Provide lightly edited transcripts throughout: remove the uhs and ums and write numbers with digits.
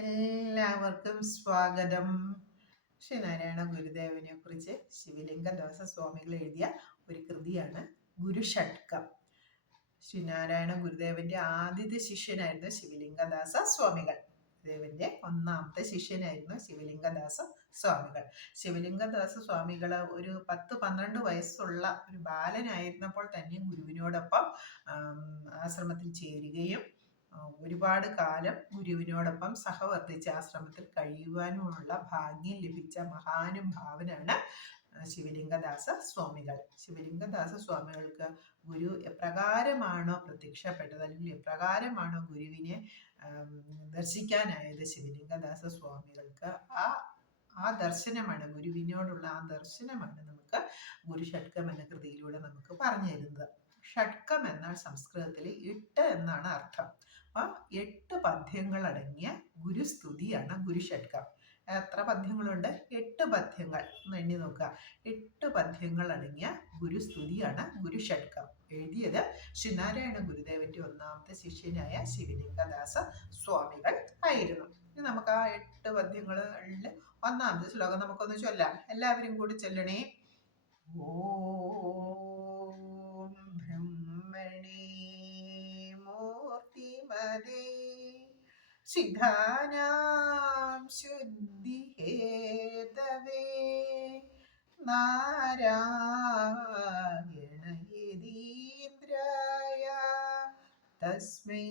എല്ലാവർക്കും സ്വാഗതം. ശ്രീനാരായണ ഗുരുദേവനെ കുറിച്ച് ശിവലിംഗദാസ സ്വാമികൾ എഴുതിയ ഒരു കൃതിയാണ് ഗുരുഷട്കം. ശ്രീനാരായണ ഗുരുദേവന്റെ ആദ്യത്തെ ശിഷ്യനായിരുന്നു ശിവലിംഗദാസ സ്വാമികൾ. ഗുരുദേവന്റെ ഒന്നാമത്തെ ശിഷ്യനായിരുന്നു ശിവലിംഗദാസ സ്വാമികൾ. ശിവലിംഗദാസ സ്വാമികൾ ഒരു 10-12 വയസ്സുള്ള ഒരു ബാലനായിരുന്നപ്പോൾ തന്നെ ഗുരുവിനോടൊപ്പം ആശ്രമത്തിൽ ചേരുകയും ഒരുപാട് കാലം ഗുരുവിനോടൊപ്പം സഹവർത്തിച്ച ആശ്രമത്തിൽ കഴിയുവാനുമുള്ള ഭാഗ്യം ലഭിച്ച മഹാനുഭാവനാണ് ശിവലിംഗദാസ സ്വാമികൾ. ശിവലിംഗദാസ സ്വാമികൾക്ക് ഗുരു എപ്രകാരമാണോ പ്രത്യക്ഷപ്പെട്ടത്, അല്ലെങ്കിൽ എപ്രകാരമാണോ ഗുരുവിനെ ദർശിക്കാനായത്, ശിവലിംഗദാസ സ്വാമികൾക്ക് ആ ദർശനമാണ്, ഗുരുവിനോടുള്ള ആ ദർശനമാണ് നമുക്ക് ഗുരുഷട്കം എന്ന കൃതിയിലൂടെ നമുക്ക് പറഞ്ഞു തരുന്നത്. ഷട്കം എന്നാൽ സംസ്കൃതത്തിൽ 8 എന്നാണ് അർത്ഥം. അപ്പൊ 8 പദ്യങ്ങൾ അടങ്ങിയ ഗുരുസ്തുതിയാണ് ഗുരുഷട്കം. എത്ര പദ്യങ്ങളുണ്ട്? 8 പദ്യങ്ങൾ. ഒന്ന് എണ്ണി നോക്കുക. 8 പദ്യങ്ങൾ അടങ്ങിയ ഗുരുസ്തുതിയാണ് ഗുരുഷട്കം. എഴുതിയത് ശ്രീനാരായണ ഗുരുദേവന്റെ ഒന്നാമത്തെ ശിഷ്യനായ ശിവലിംഗദാസ സ്വാമികൾ ആയിരുന്നു. ഇനി നമുക്ക് ആ 8 പദ്യങ്ങളിൽ ഒന്നാമത്തെ ശ്ലോകം നമുക്കൊന്ന് ചൊല്ലാം. എല്ലാവരും കൂടി ചൊല്ലണേ. ഓം ബ്രഹ്മണേ മൂർത്തിമതേ സിദ്ധാനാം ശുദ്ധി ഹേതവേ നാരായണ യതീന്ദ്രായ തസ്മൈ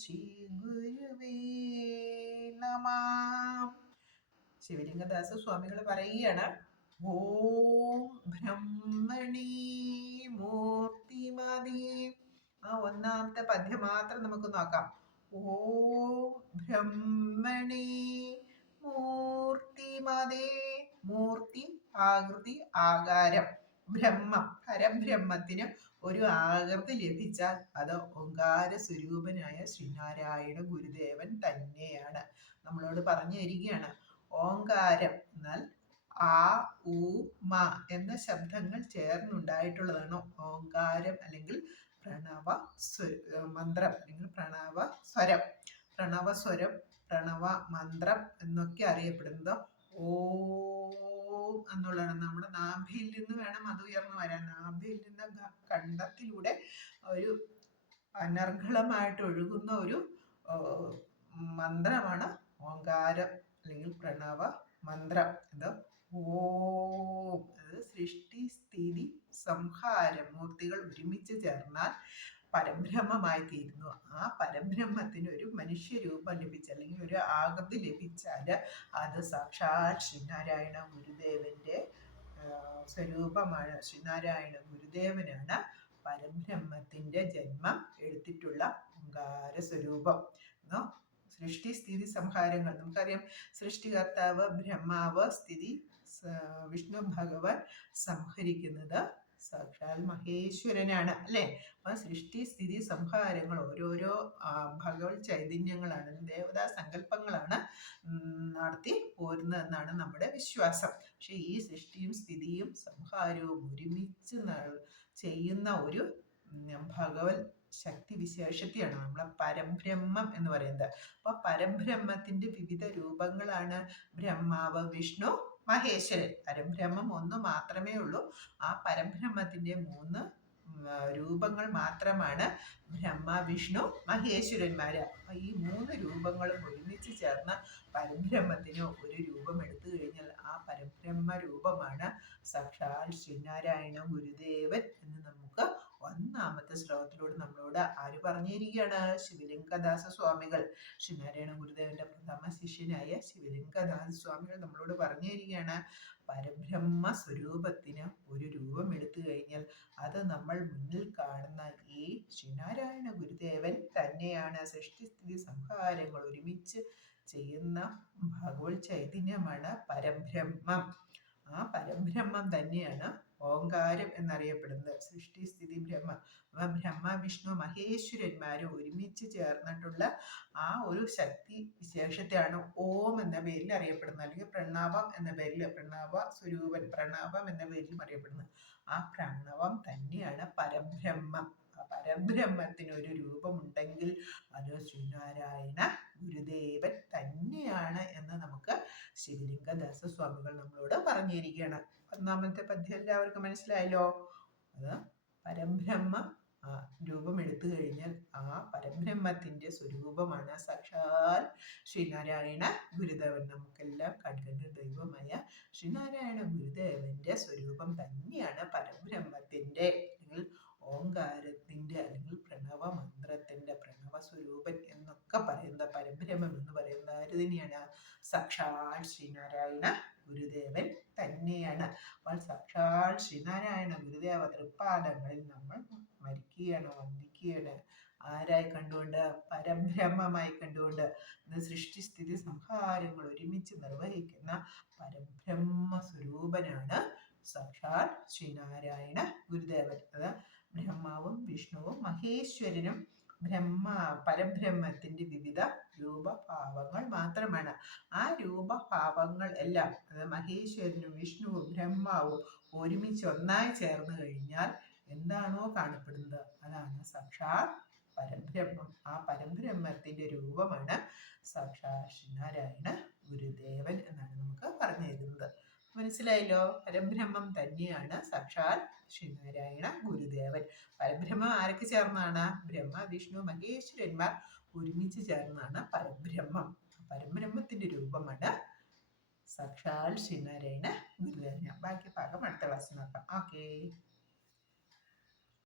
ശ്രീ ഗുരുവേ നമഃ. ശിവലിംഗദാസ സ്വാമികൾ പറയുകയാണ്, ഓം ബ്രഹ്മണി മൂർത്തിമതി. ആ ഒന്നാമത്തെ പദ്യം മാത്രം നമുക്ക് നോക്കാം. ഓം ബ്രഹ്മണി മൂർത്തിമതി. മൂർത്തി, ആകൃതി, ആകാരം. ബ്രഹ്മം, പരബ്രഹ്മത്തിന് ഒരു ആകൃതി ലഭിച്ചാൽ അത് ഓങ്കാര സ്വരൂപനായ ശ്രീനാരായണ ഗുരുദേവൻ തന്നെയാണ്. നമ്മളോട് പറഞ്ഞു തരികയാണ്, ഓങ്കാരം എന്നാൽ ആ, ഉ, മ എന്ന ശബ്ദങ്ങൾ ചേർന്നുണ്ടായിട്ടുള്ളതാണ് ഓങ്കാരം, അല്ലെങ്കിൽ പ്രണവ മന്ത്രം, അല്ലെങ്കിൽ പ്രണവ സ്വരം. പ്രണവസ്വരം, പ്രണവ മന്ത്രം എന്നൊക്കെ അറിയപ്പെടുന്നത് ഓം എന്നുള്ളതാണ്. നമ്മുടെ നാഭിയിൽ നിന്ന് വേണം അത് ഉയർന്നു വരാൻ. നാഭിയിൽ നിന്ന് കണ്ടത്തിലൂടെ ഒരു അനർഘളമായിട്ട് ഒഴുകുന്ന ഒരു മന്ത്രമാണ് ഓങ്കാരം, അല്ലെങ്കിൽ പ്രണവ മന്ത്രം. ഇത് ഓം, അത് സൃഷ്ടി സ്ഥിതി സംഹാരം മൂർത്തികൾ ഒരുമിച്ച് ചേർന്നാൽ പരബ്രഹ്മമായി തീരുന്നു. ആ പരബ്രഹ്മത്തിന് ഒരു മനുഷ്യരൂപം ലഭിച്ച, അല്ലെങ്കിൽ ഒരു ആകൃതി ലഭിച്ചാൽ അത് സാക്ഷാൽ ശ്രീനാരായണ ഗുരുദേവന്റെ സ്വരൂപമാണ്. ശ്രീനാരായണ ഗുരുദേവനാണ് പരബ്രഹ്മത്തിന്റെ ജന്മം എടുത്തിട്ടുള്ള ഓങ്കാര സ്വരൂപം. സൃഷ്ടി സ്ഥിതി സംഹാരങ്ങൾ നമുക്കറിയാം. സൃഷ്ടികർത്താവ് ബ്രഹ്മാവ്, സ്ഥിതി വിഷ്ണു ഭഗവാൻ, സംഹരിക്കുന്നത് സാക്ഷാൽ മഹേശ്വരനാണ്, അല്ലെ? അപ്പൊ സൃഷ്ടി സ്ഥിതി സംഹാരങ്ങൾ ഓരോരോ ഭഗവത് ചൈതന്യങ്ങളാണ്, ദേവതാ സങ്കല്പങ്ങളാണ് നടത്തി പോരുന്നതെന്നാണ് നമ്മുടെ വിശ്വാസം. പക്ഷെ ഈ സൃഷ്ടിയും സ്ഥിതിയും സംഹാരവും ഒരുമിച്ച് ചെയ്യുന്ന ഒരു ഭഗവത് ശക്തി വിശേഷത്തെയാണ് നമ്മളെ പരബ്രഹ്മം എന്ന് പറയുന്നത്. അപ്പൊ പരബ്രഹ്മത്തിന്റെ വിവിധ രൂപങ്ങളാണ് ബ്രഹ്മാവ്, വിഷ്ണു, മഹേശ്വരൻ. പരബ്രഹ്മം ഒന്ന് മാത്രമേ ഉള്ളൂ. ആ പരബ്രഹ്മത്തിന്റെ 3 രൂപങ്ങൾ മാത്രമാണ് ബ്രഹ്മ, വിഷ്ണു, മഹേശ്വരന്മാര്. അപ്പൊ ഈ 3 രൂപങ്ങളും ഒരുമിച്ച് ചേർന്ന പരബ്രഹ്മത്തിന് ഒരു രൂപം എടുത്തു കഴിഞ്ഞാൽ ആ പരബ്രഹ്മ രൂപമാണ് സാക്ഷാൽ ശ്രീനാരായണ ഗുരുദേവൻ എന്ന് നമുക്ക് ഒന്നാമത്തെ ശ്ലോകത്തിലൂടെ നമ്മളോട് ആര് പറഞ്ഞിരിക്കുകയാണ്? ശിവലിംഗദാസ സ്വാമികൾ. ശ്രീനാരായണ ഗുരുദേവന്റെ പ്രഥമ ശിഷ്യനായ ശിവലിംഗദാസ സ്വാമികൾ നമ്മളോട് പറഞ്ഞു തരികയാണ്, പരബ്രഹ്മ സ്വരൂപത്തിന് ഒരു രൂപം എടുത്തു കഴിഞ്ഞാൽ അത് നമ്മൾ മുന്നിൽ കാണുന്ന ഈ ശ്രീനാരായണ ഗുരുദേവൻ തന്നെയാണ്. സൃഷ്ടിസ്ഥിതി സംഹാരങ്ങൾ ഒരുമിച്ച് ചെയ്യുന്ന ഭഗവത് ചൈതന്യമാണ് പരബ്രഹ്മം. ആ പരബ്രഹ്മം തന്നെയാണ് ഓങ്കാരം എന്നറിയപ്പെടുന്നത്. സൃഷ്ടി സ്ഥിതി ബ്രഹ്മ, ബ്രഹ്മ വിഷ്ണു മഹേശ്വരന്മാര് ഒരുമിച്ച് ചേർന്നിട്ടുള്ള ആ ഒരു ശക്തി വിശേഷത്തെയാണ് ഓം എന്ന പേരിൽ അറിയപ്പെടുന്നത്, അല്ലെങ്കിൽ പ്രണവം എന്ന പേരിൽ, പ്രണവ സ്വരൂപൻ, പ്രണവം എന്ന പേരിലും അറിയപ്പെടുന്നത്. ആ പ്രണവം തന്നെയാണ് പരബ്രഹ്മം. ആ പരബ്രഹ്മത്തിന് ഒരു രൂപമുണ്ടെങ്കിൽ അത് ശ്രീനാരായണ ഗുരുദേവൻ ശിവലിംഗദാസ സ്വാമികൾ നമ്മളോട് പറഞ്ഞിരിക്കുകയാണ്. ഒന്നാമത്തെ പദ്യം എല്ലാവർക്കും മനസ്സിലായല്ലോ. അത് പരബ്രഹ്മ രൂപം എടുത്തു കഴിഞ്ഞാൽ ആ പരബ്രഹ്മത്തിന്റെ സ്വരൂപമാണ് സാക്ഷാൽ ശ്രീനാരായണ ഗുരുദേവൻ. നമുക്കെല്ലാം കൺകണ്ട ദൈവമായ ശ്രീനാരായണ ഗുരുദേവന്റെ സ്വരൂപം തന്നെയാണ് പരബ്രഹ്മത്തിന്റെ, അല്ലെങ്കിൽ ഓങ്കാരത്തിന്റെ, അല്ലെങ്കിൽ പ്രണവ മന്ത്രത്തിന്റെ പ്രണവ സ്വരൂപൻ എന്നൊക്കെ പറയുന്ന പരബ്രഹ്മം എന്ന് പറയുന്ന ആര് തന്നെയാണ്? സാക്ഷാൽ ശ്രീനാരായണ ഗുരുദേവൻ തന്നെയാണ്. അപ്പോൾ സാക്ഷാൽ ശ്രീനാരായണ ഗുരുദേവ തൃപ്പാദങ്ങളിൽ നമ്മൾ സ്മരിക്കുകയാണ്, വന്ദിക്കുകയാണ്. ആരായി കണ്ടുകൊണ്ട്? പരബ്രഹ്മമായി കണ്ടുകൊണ്ട്. സൃഷ്ടിസ്ഥിതി സംഹാരങ്ങൾ ഒരുമിച്ച് നിർവഹിക്കുന്ന പരബ്രഹ്മ സ്വരൂപനാണ് സാക്ഷാൽ ശ്രീനാരായണ ഗുരുദേവൻ. അത് ബ്രഹ്മാവും വിഷ്ണുവും മഹേശ്വരനും പരബ്രഹ്മത്തിന്റെ വിവിധ രൂപഭാവങ്ങൾ മാത്രമാണ്. ആ രൂപഭാവങ്ങൾ എല്ലാം, അത് മഹേശ്വരനും വിഷ്ണുവും ബ്രഹ്മാവും ഒരുമിച്ച് ഒന്നായി ചേർന്ന് കഴിഞ്ഞാൽ എന്താണോ കാണപ്പെടുന്നത് അതാണ് സാക്ഷാൽ പരബ്രഹ്മം. ആ പരബ്രഹ്മത്തിന്റെ രൂപമാണ് സാക്ഷാൽ ശ്രീനാരായണ ഗുരുദേവൻ എന്നാണ് നമുക്ക് പറഞ്ഞു തരുന്നത്. മനസ്സിലായല്ലോ? പരബ്രഹ്മം തന്നെയാണ് സാക്ഷാൽ ശ്രീനാരായണ ഗുരുദേവൻ. പരബ്രഹ്മം ആരൊക്കെ ചേർന്നാണ്? ബ്രഹ്മ വിഷ്ണു മഹേശ്വരന്മാർ ഒരുമിച്ച് ചേർന്നാണ് പരബ്രഹ്മം. പരബ്രഹ്മത്തിന്റെ രൂപമാണ് സാക്ഷാൽ ശ്രീനാരായണ ഗുരുദേവൻ. ബാക്കി ഭാഗം അടുത്ത ക്ലാസ്സിൽ നോക്കാം. ഓക്കേ.